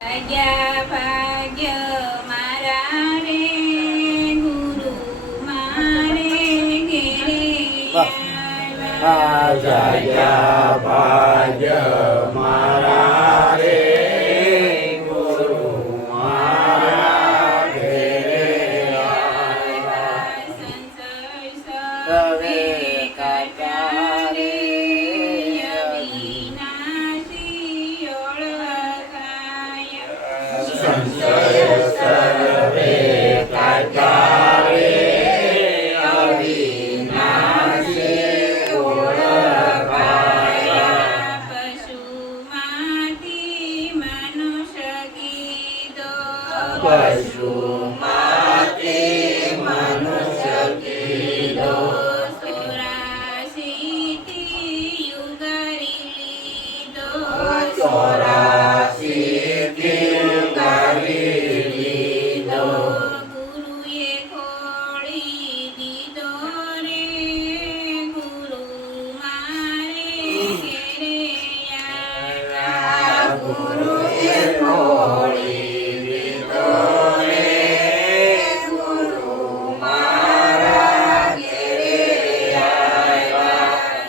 ભાગ્યા ભાગ્ય મારા રે ગુરુ મારે ઘેરે જાગ્યા ભાગ્ય મારા રે ગુરુ મારા ઘેરે સંસર્ગ કાટા રે અવિનાશી ઓળખાય સંશય સર્વે કાઢ્યા રે અવિનાશી ઓળખાયા. પશુમાંથી મનુષ્ય કીધો પશુમાંથી મનુષ્ય કીધો 84થી યુગારી લીધો 84 થી ઉગારી લીધો. ગુરુએ ખોળી દીધો રે ગુરુ મારે ઘેરે આવ્યા. ગુરુએ ખોળી દીધો રે ગુરુ મારા ઘેરે આવ્યા.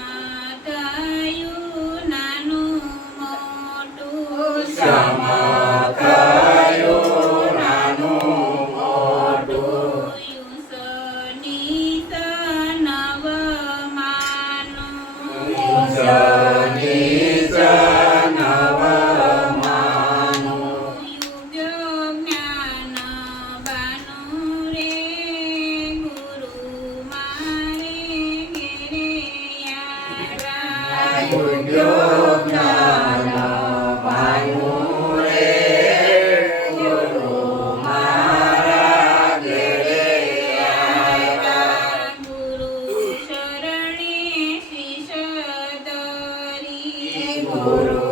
સમાધાયું નાનું મોટું સમાધાયું નાનું મોટું. યુસનીત નવમાનું જનિત નવમાનું. યુગ જ્ઞાન બાનું રે ગુરુ મારે ઘેરે આવ્યા. ગુણ્યો જ્ઞાન પાયું રે ગુરુ મારા ઘેરે આવ્યા. ગુરુ શરણે શીશ ધરી ગુરુ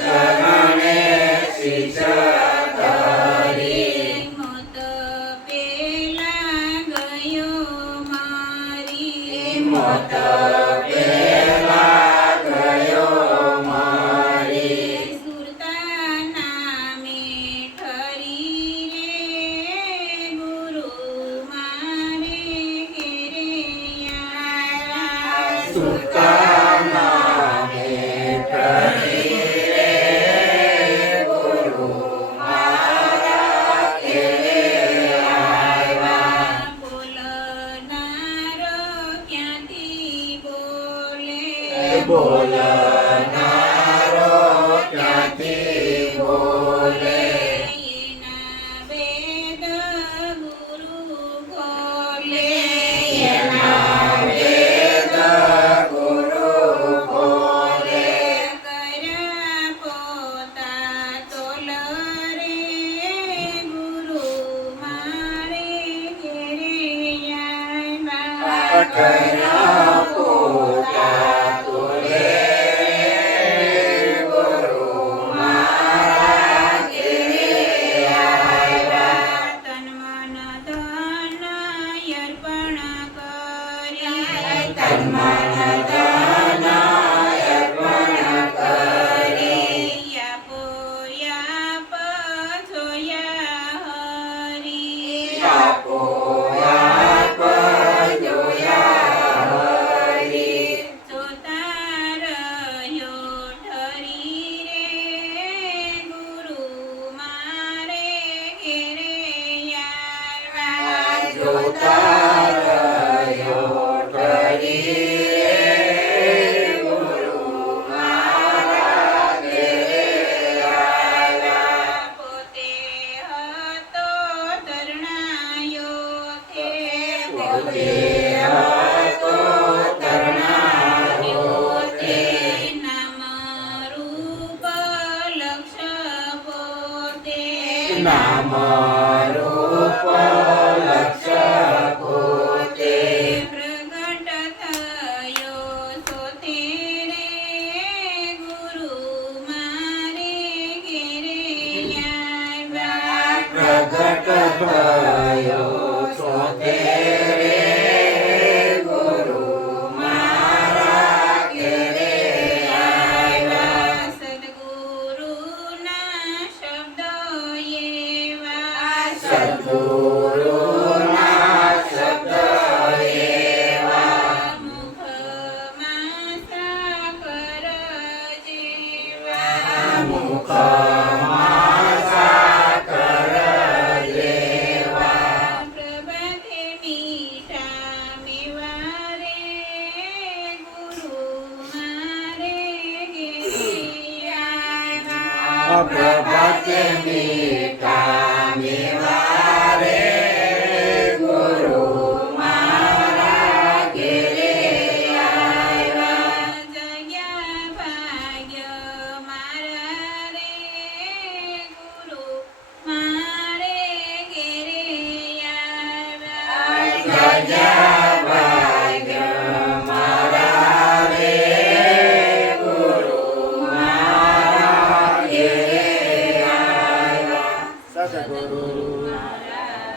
શરણે શીશ ધરી. મોત પેલા ગયો મારી મોત પેલા ગયો મારી. સુરતા નામે ઠરી રે ગુરુ મારે ઘેરે આવ્યા. સુતા નામે ઠરી રે ગુરુ મારા ઘેરે આવ્યા. બોલનારો ક્યાંથી બોલે બોલનારો ક્યાંથી બોલે. એના વેદ ગુરુ ખોલે એના વેદ ગુરુ બોલે. કર્યા પોતા તોલ રે ગુરુ મારે ઘેરે આવ્યા. કર્યા પોતા તોલે ગુરુ મારા ઘેરે આવ્યા. તન મન ધન અર્પણ કરી તન મન ધન અર્પણ કરી. આપો આપ જોયા હરી આપો આપ જોયા હરી. જોતા રહ્યો ઠરી રે ગુરુ મારે ઘેરે આવ્યા. જોતા રહ્યો ઠરી રે ગુરુ મારા ઘેરે આવ્યા. પોતે હતો તરણાયો તે પોતે હતો તરણાયો તે. નામ રૂપ લક્ષ પોતે નામ રૂપ લક્ષ પોતે. પ્રગટ થયો સોતે રે ગુરુ મારે ઘેરે આવ્યા. પ્રગટ થયો સોતે રે ગુરુ મારા ઘેરે આવ્યા. સદગુરુના ગુરુના શબ્દ એવા મુખમાં સાકર જેવા મુખમાં સાકર જેવા પ્રભાતે મીઠા મેવા રે ગુરુ મારે ઘેરે આવ્યા. પ્રભાતે મીઠા મેવા રે ગુરુ મારા ઘેરે આવ્યા. જગ્યા ભાગ્ય મારા રે ગુરુ મારે ઘેરે આવ્યા. જગ્યા ભાગ્ય મારા રે ગુરુ મારા ઘેરે આવ્યા. સદગુરુ મારા